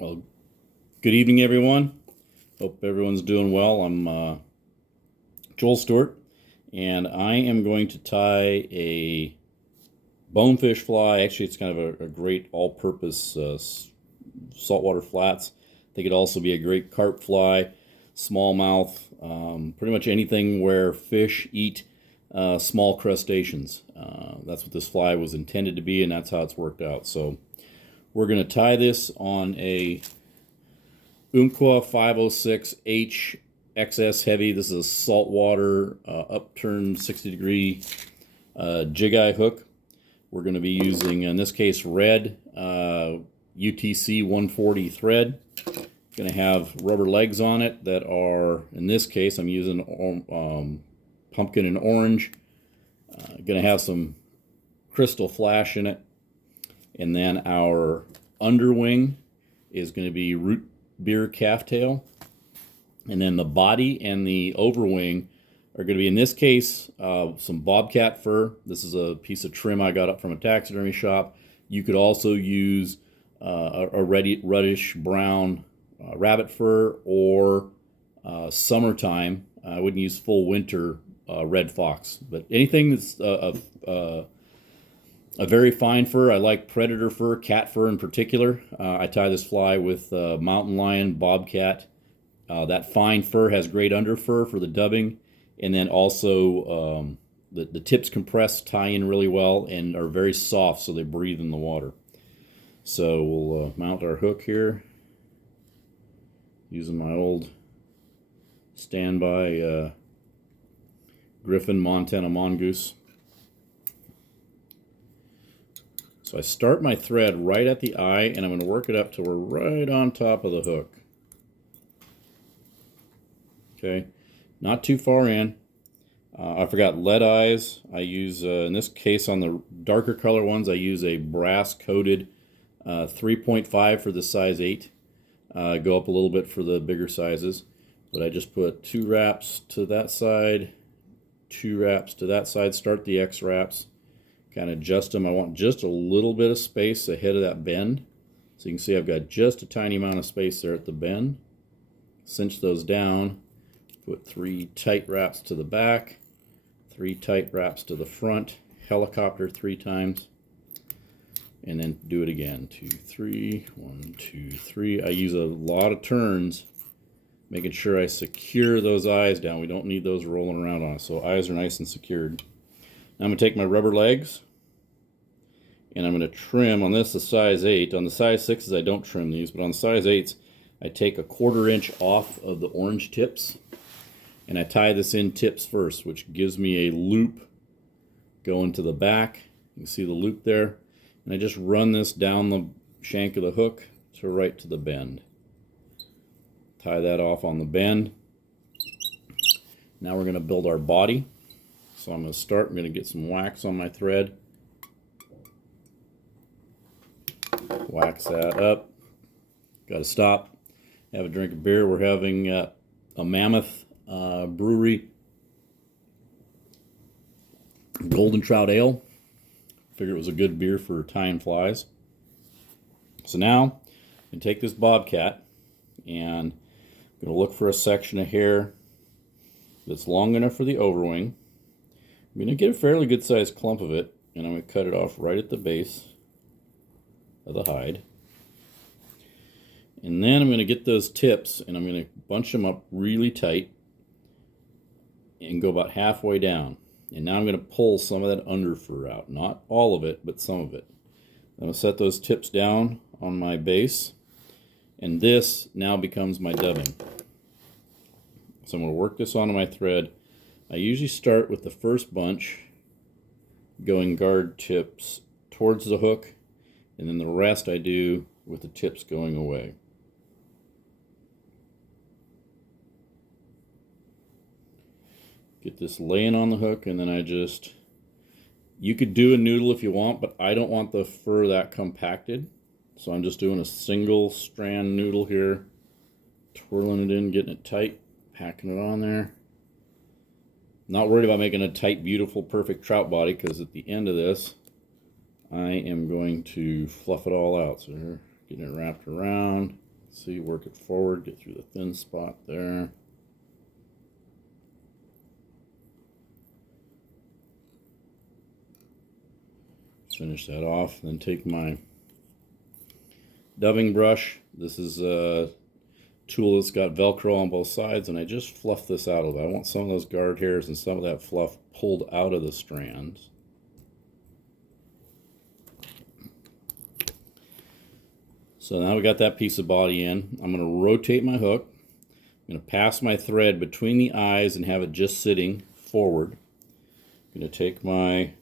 Well, good evening, everyone. Hope everyone's doing well. I'm Joel Stewart, and I am going to tie a bonefish fly. Actually, it's kind of a great all-purpose saltwater flats. They could also be a great carp fly, smallmouth, pretty much anything where fish eat small crustaceans. That's what this fly was intended to be, and that's how it's worked out. So we're going to tie this on a Umpqua 506H XS heavy. This is a saltwater upturned 60-degree jig eye hook. We're going to be using, in this case, red UTC 140 thread. Going to have rubber legs on it that are, in this case, I'm using pumpkin and orange. Going to have some crystal flash in it. And then our underwing is going to be rootbeer calf tail. And then the body and the overwing are going to be, in this case, some bobcat fur. This is a piece of trim I got up from a taxidermy shop. You could also use a reddish brown rabbit fur, or summertime. I wouldn't use full winter red fox, but anything that's a very fine fur. I like predator fur, cat fur in particular. I tie this fly with mountain lion, bobcat. That fine fur has great underfur for the dubbing, and then also the tips compress, tie in really well, and are very soft, so they breathe in the water. So we'll mount our hook here using my old standby Griffin Montana mongoose. So I start my thread right at the eye, and I'm going to work it up till we're right on top of the hook. Okay, not too far in. I forgot lead eyes. I use, in this case, on the darker color ones, I use a brass coated 3.5 for the size 8. Go up a little bit for the bigger sizes. But I just put 2 wraps to that side, 2 wraps to that side, start the X wraps. Kind of adjust them. I want just a little bit of space ahead of that bend. So you can see I've got just a tiny amount of space there at the bend. Cinch those down. Put 3 tight wraps to the back, 3 tight wraps to the front, helicopter 3 times, and then do it again. 2, 3, 1, 2, 3. I use a lot of turns, making sure I secure those eyes down. We don't need those rolling around on us. So eyes are nice and secured. Now I'm going to take my rubber legs, and I'm going to trim on this, the size 8. On the size 6s, I don't trim these, but on the size 8s, I take a 1/4 inch off of the orange tips, and I tie this in tips first, which gives me a loop going to the back. You can see the loop there. And I just run this down the shank of the hook to right to the bend. Tie that off on the bend. Now we're going to build our body. So I'm going to start, I'm going to get some wax on my thread. Wax that up. Got to stop. Have a drink of beer. We're having a Mammoth Brewery Golden Trout Ale. Figured it was a good beer for tying flies. So now I can take this bobcat, and I'm going to look for a section of hair that's long enough for the overwing. I'm going to get a fairly good sized clump of it, and I'm going to cut it off right at the base of the hide. And then I'm going to get those tips, and I'm going to bunch them up really tight and go about halfway down. And now I'm going to pull some of that underfur out. Not all of it, but some of it. I'm going to set those tips down on my base, and this now becomes my dubbing. So I'm going to work this onto my thread. I usually start with the first bunch going guard tips towards the hook, and then the rest I do with the tips going away. Get this laying on the hook, and then you could do a noodle if you want, but I don't want the fur that compacted. So I'm just doing a single strand noodle here, twirling it in, getting it tight, packing it on there. Not worried about making a tight, beautiful, perfect trout body, because at the end of this, I am going to fluff it all out. So here, getting it wrapped around, See, work it forward, get through the thin spot there. Finish that off, then take my dubbing brush. This is a tool that's got Velcro on both sides, and I just fluff this out of it. I want some of those guard hairs and some of that fluff pulled out of the strands. So now we got that piece of body in. I'm going to rotate my hook. I'm going to pass my thread between the eyes and have it just sitting forward. I'm going to take my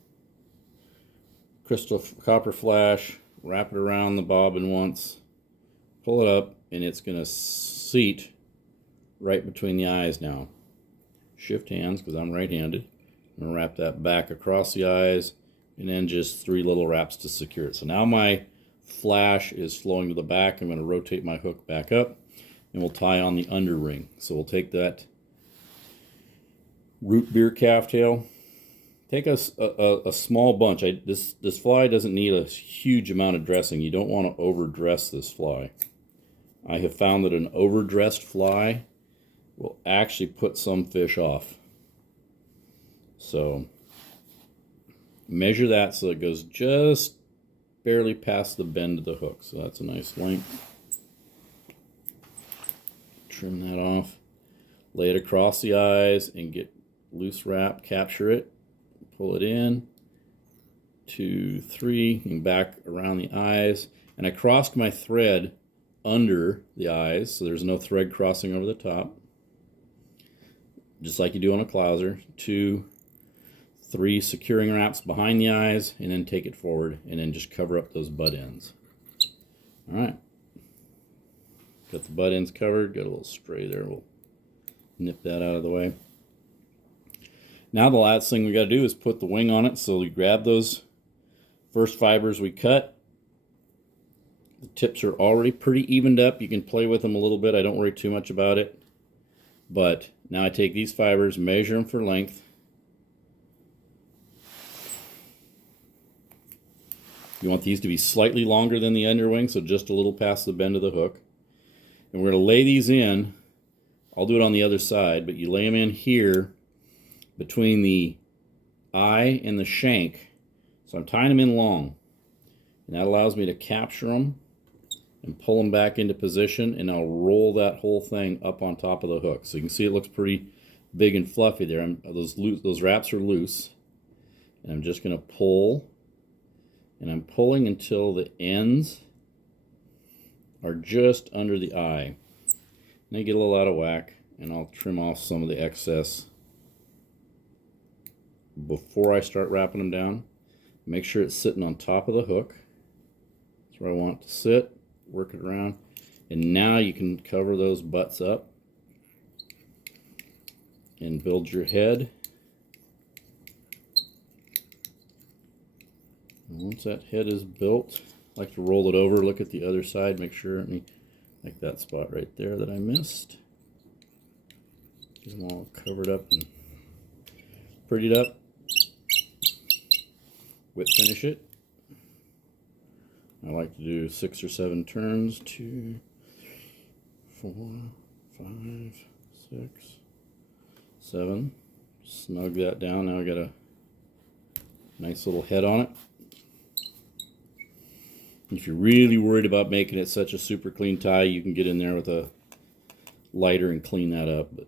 crystal copper flash, wrap it around the bobbin once, pull it up, and it's going to seat right between the eyes now. Shift hands because I'm right-handed. I'm going to wrap that back across the eyes, and then just 3 little wraps to secure it. So now my flash is flowing to the back. I'm going to rotate my hook back up, and we'll tie on the underwing. So we'll take that root beer calf tail. Take a small bunch. This fly doesn't need a huge amount of dressing. You don't want to overdress this fly. I have found that an overdressed fly will actually put some fish off. So measure that so it goes just barely past the bend of the hook. So that's a nice length. Trim that off. Lay it across the eyes and get loose wrap. Capture it. Pull it in. 2, 3, and back around the eyes. And I crossed my thread under the eyes, so there's no thread crossing over the top. Just like you do on a clouser. 2, 3 securing wraps behind the eyes, and then take it forward, and then just cover up those butt ends. Alright. Got the butt ends covered. Got a little stray there. We'll nip that out of the way. Now the last thing we got to do is put the wing on it. So we grab those first fibers we cut. The tips are already pretty evened up. You can play with them a little bit. I don't worry too much about it. But now I take these fibers, measure them for length. You want these to be slightly longer than the underwing, so just a little past the bend of the hook. And we're going to lay these in. I'll do it on the other side, but you lay them in here between the eye and the shank. So I'm tying them in long. And that allows me to capture them and pull them back into position, and I'll roll that whole thing up on top of the hook. So you can see it looks pretty big and fluffy there. Those wraps are loose. And I'm just going to pull, and I'm pulling until the ends are just under the eye. And they get a little out of whack, and I'll trim off some of the excess before I start wrapping them down. Make sure it's sitting on top of the hook. That's where I want it to sit. Work it around. And now you can cover those butts up and build your head. And once that head is built, I like to roll it over, look at the other side, make sure, like that spot right there that I missed. Get them all covered up and prettied up. Whip finish it. I like to do 6 or 7 turns. 2, 4, 5, 6, 7. Snug that down. Now I got a nice little head on it. If you're really worried about making it such a super clean tie, you can get in there with a lighter and clean that up. But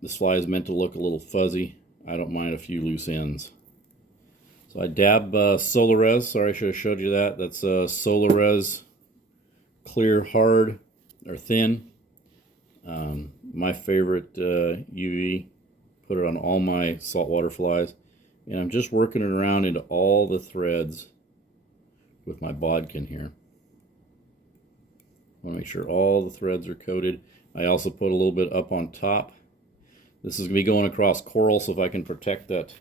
this fly is meant to look a little fuzzy. I don't mind a few loose ends. So I dab Solarez. Sorry, I should have showed you that. That's Solarez clear, hard, or thin. My favorite UV. Put it on all my saltwater flies. And I'm just working it around into all the threads with my bodkin here. I want to make sure all the threads are coated. I also put a little bit up on top. This is going to be going across coral, so if I can protect that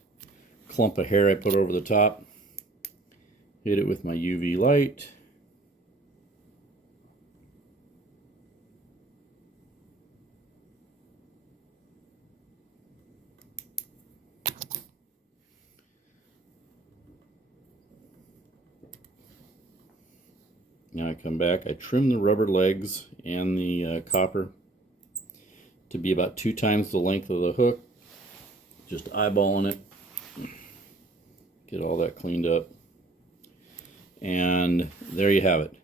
clump of hair I put over the top, hit it with my UV light. Now I come back, I trim the rubber legs and the copper to be about 2 times the length of the hook. Just eyeballing it. Get all that cleaned up. And there you have it.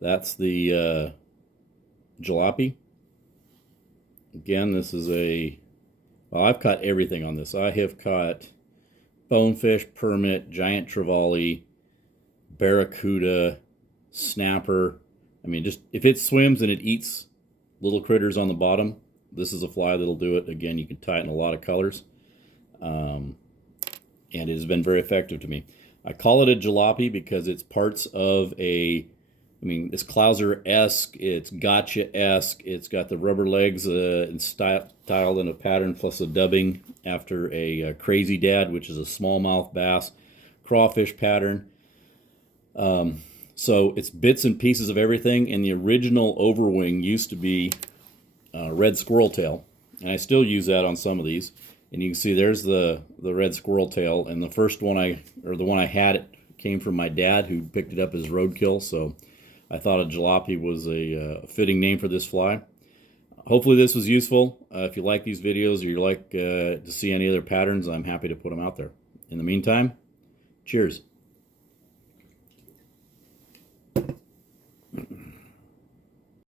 That's the Jalopy. Again, this is well, I've caught everything on this. I have caught bonefish, permit, giant trevally, barracuda, snapper. I mean, just if it swims and it eats little critters on the bottom, this is a fly that'll do it. Again, you can tie it in a lot of colors. And it has been very effective to me. I call it a jalopy because it's parts of it's Clouser-esque, it's gotcha-esque, it's got the rubber legs styled in a pattern plus a dubbing after a crazy dad, which is a smallmouth bass, crawfish pattern. So it's bits and pieces of everything, and the original Overwing used to be red squirrel tail, and I still use that on some of these. And you can see there's the red squirrel tail, and the first one the one I had, it came from my dad who picked it up as roadkill, so I thought a jalopy was a fitting name for this fly. Hopefully this was useful. If you like these videos or you like to see any other patterns, I'm happy to put them out there. In the meantime, cheers.